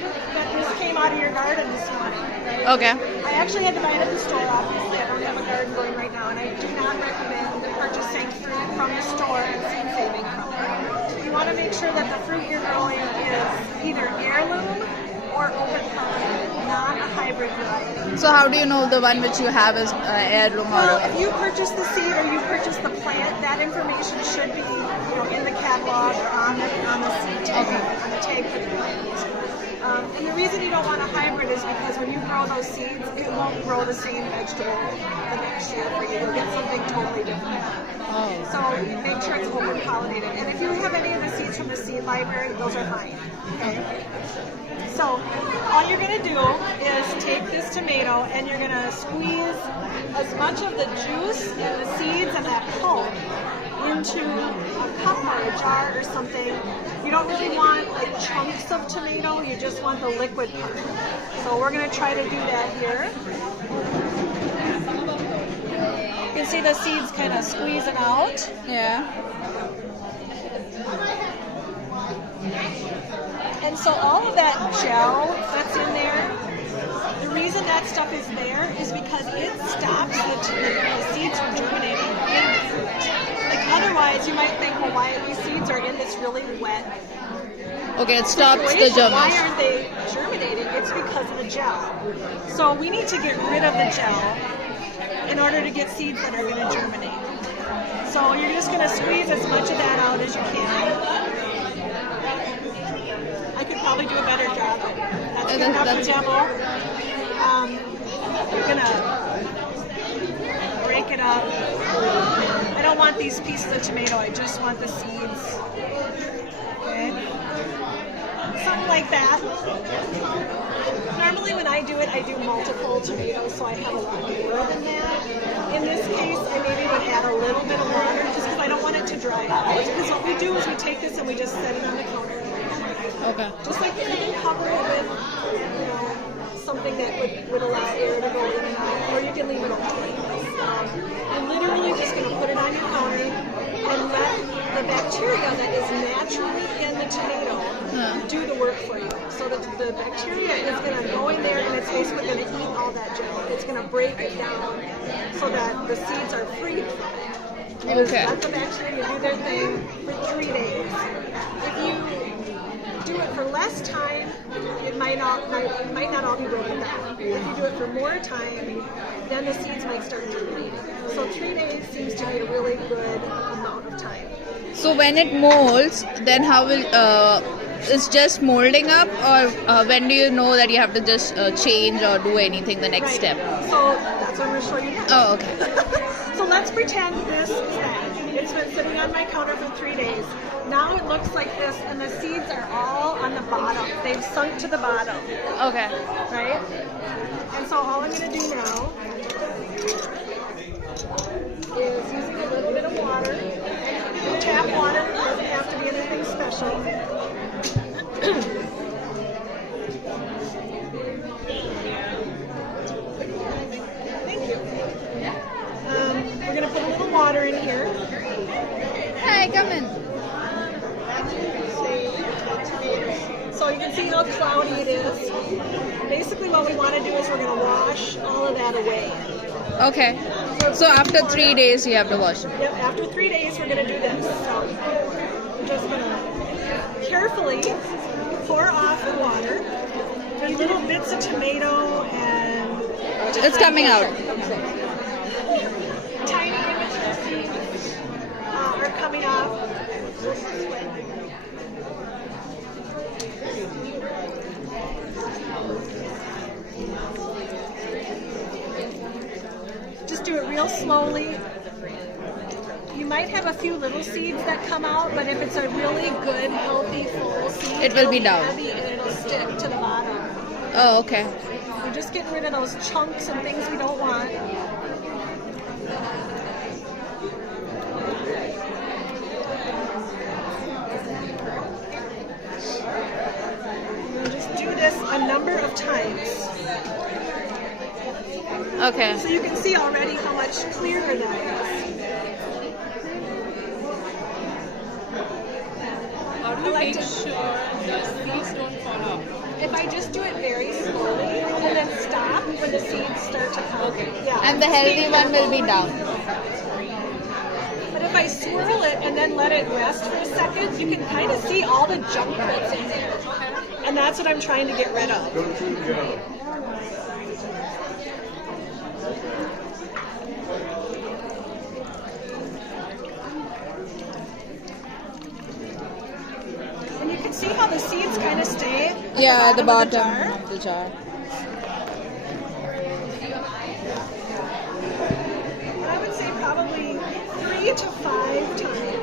that this came out of your garden this morning, right? Okay. I actually had to buy it at the store, obviously. I don't have a garden going right now, and I do not recommend purchasing fruit from the store and seed saving from it. You want to make sure that the fruit you're growing is either heirloom or open cultivated, not a hybrid variety. So how do you know the one which you have is heirloom Well, or? if you purchase the seed or you purchase the plant, that information should be, in the catalog or on the seed tag, on the tag for the plant. And the reason you don't want a hybrid is because when you grow those seeds, it won't grow the same vegetable the next year for you. You'll get something totally different. So make sure it's open pollinated. And if you have any of the seeds from the seed library, those are fine. Okay. So all you're going to do is take this tomato and you're going to squeeze as much of the juice and the seeds and that pulp into a cup or a jar or something. You don't really want like chunks of tomato, you just want the liquid part. So we're going to try to do that here. You can see the seeds kind of squeezing out. Yeah. And so all of that gel that's in there, the reason that stuff is there is because it stops the seeds from germinating in the fruit. Like otherwise, you might think, well, why these seeds are in this really wet Okay, it stops the situation. Why germination. aren't they germinating? It's because of the gel. So we need to get rid of the gel in order to get seeds that are going to germinate. So you're just going to squeeze as much of that out as you can. I could probably do a better job, but that's good enough for demo. We're going to break it up. I don't want these pieces of tomato, I just want the seeds. Okay. Something like that. Normally when I do it, I do multiple tomatoes, so I have a lot more than that. In this case, I maybe would add a little bit of water, just because I don't want it to dry out. Because what we do is we take this and we just set it on the counter. Okay. Just like you can cover it with, something that would allow air to go in and out, or you can leave it open. You're literally just going to put it on your counter and let the bacteria that is naturally in the tomato do the work for you. So that the bacteria is going to go in there and it's basically going to eat all that gel. It's going to break it down so that the seeds are freed from it. You Okay. let the bacteria do their thing for 3 days. If you do it for less time, it might not all be broken down. If you do it for more time, then the seeds might start germinating. So 3 days seems to be a really good amount of time. So when it molds, then how will it's just molding up, or when do you know that you have to just change or do anything the next step? So that's what I'm going to show you next. Oh, okay. So let's pretend this is that. It's been sitting on my counter for 3 days. Now it looks like this, and the seeds are all on the bottom. They've sunk to the bottom, Okay. right? And so all I'm going to do now is using a little bit of water. Tap water, doesn't have to be anything special. Thank you. We're going to put a little water in here. Hey, come in. So you can see how cloudy it is. Basically what we want to do is we're going to wash all of that away. Okay. So after 3 days, you have to wash it. Yep, after 3 days we're going to do this. So I'm just going to carefully pour off the water. There's little bits of tomato and... It's coming out. Tiny immature seeds are coming off. Just do it real slowly. You might have a few little seeds that come out, but if it's a really good, healthy, full seed, It will be down. heavy and it'll stick to the bottom. Oh, okay. We're just getting rid of those chunks and things we don't want. We'll just do this a number of times. Okay. So you can see already how much clearer that is. How do you make sure the seeds don't fall off? if I just do it very slowly and then stop when the seeds start to come. Okay. Yeah. And the healthy one will be down. But if I swirl it and then let it rest for a second, you can kind of see all the junk that's in there. And that's what I'm trying to get rid of. And you can see how the seeds kind of stay at the bottom of the jar. And I would say probably 3 to 5 times